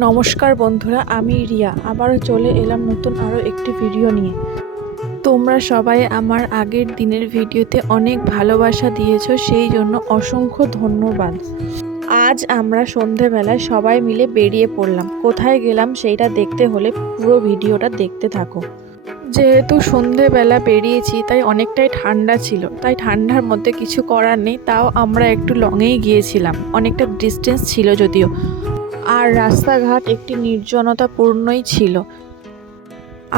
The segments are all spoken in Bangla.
নমস্কার বন্ধুরা, আমি রিয়া আবারও চলে এলাম নতুন আরও একটি ভিডিও নিয়ে। তোমরা সবাই আমার আগের দিনের ভিডিওতে অনেক ভালোবাসা দিয়েছো, সেই জন্য অসংখ্য ধন্যবাদ। আজ আমরা সন্ধেবেলায় সবাই মিলে বেরিয়ে পড়লাম। কোথায় গেলাম সেইটা দেখতে হলে পুরো ভিডিওটা দেখতে থাকো। যেহেতু সন্ধেবেলা বেরিয়েছি তাই অনেকটাই ঠান্ডা ছিল, তাই ঠান্ডার মধ্যে কিছু করার নেই, তাও আমরা একটু লংয়েই গিয়েছিলাম। অনেকটা ডিস্টেন্স ছিল যদিও, আর রাস্তাঘাট একটি নির্জনতাপূর্ণই ছিল।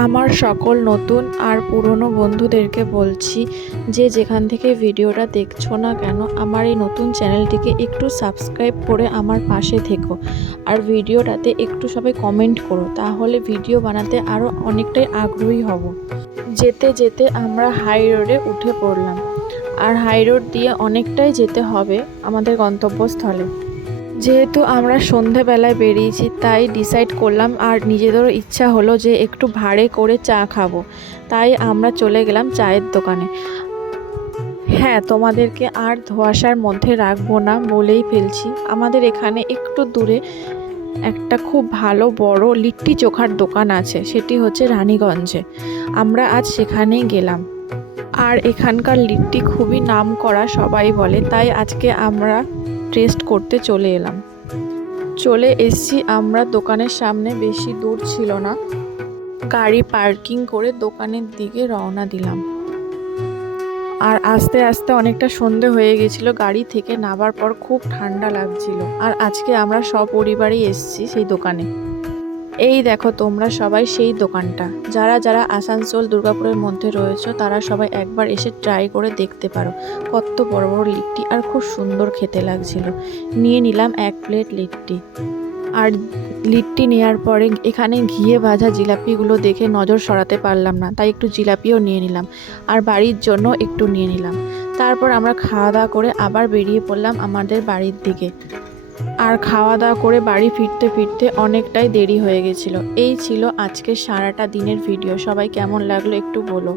আমার সকল নতুন আর পুরনো বন্ধুদেরকে বলছি যে যেখান থেকে ভিডিওটা দেখছো না কেন, আমার এই নতুন চ্যানেলটিকে একটু সাবস্ক্রাইব করে আমার পাশে থেকো। আর ভিডিওটাতে একটু সবাই কমেন্ট করো, তাহলে ভিডিও বানাতে আরও অনেকটাই আগ্রহী হব। যেতে যেতে আমরা হাই রোডে উঠে পড়লাম, আর হাই রোড দিয়ে অনেকটাই যেতে হবে আমাদের গন্তব্যস্থলে। যেহেতু আমরা সন্ধেবেলায় বেরিয়েছি তাই ডিসাইড করলাম, আর নিজেদেরও ইচ্ছা হলো যে একটু ভাড়ে করে চা খাবো, তাই আমরা চলে গেলাম চায়ের দোকানে। হ্যাঁ, তোমাদেরকে আর ধোঁয়াশার মধ্যে রাখবো না বলেই ফেলছি। আমাদের এখানে একটু দূরে একটা খুব ভালো বড় লিট্টি চোখার দোকান আছে, সেটি হচ্ছে রানীগঞ্জে। আমরা আজ সেখানেই গেলাম, আর এখানকার লিট্টি খুবই নাম করা সবাই বলে, তাই আজকে আমরা টেস্ট করতে চলে এলাম। চলে এসছি আমরা দোকানের সামনে, বেশি দূর ছিল না। গাড়ি পার্কিং করে দোকানের দিকে রওনা দিলাম। আর আস্তে আস্তে অনেকটা সন্ধে হয়ে গেছিলো। গাড়ি থেকে নামার পর খুব ঠান্ডা লাগছিল। আর আজকে আমরা সপরিবারেই এসছি সেই দোকানে। এই দেখো তোমরা সবাই সেই দোকানটা। যারা যারা আসানসোল দুর্গাপুরের মধ্যে রয়েছে তারা সবাই একবার এসে ট্রাই করে দেখতে পারো। কত বড় বড় লিট্টি, আর খুব সুন্দর খেতে লাগছিল। নিয়ে নিলাম 1 প্লেট লিট্টি। আর লিট্টি নেওয়ার পরে এখানে ঘিয়ে ভাজা জিলাপিগুলো দেখে নজর সরাতে পারলাম না, তাই একটু জিলাপিও নিয়ে নিলাম, আর বাড়ির জন্য একটু নিয়ে নিলাম। তারপর আমরা খাওয়া দাওয়া করে আবার বেরিয়ে পড়লাম আমাদের বাড়ির দিকে। আর খাওয়া দাওয়া করে বাড়ি ফিরতে ফিরতে অনেকটাই দেরি হয়ে গেছিলো। এই ছিল আজকের সারাটা দিনের ভিডিও। সবাই কেমন লাগলো একটু বলো।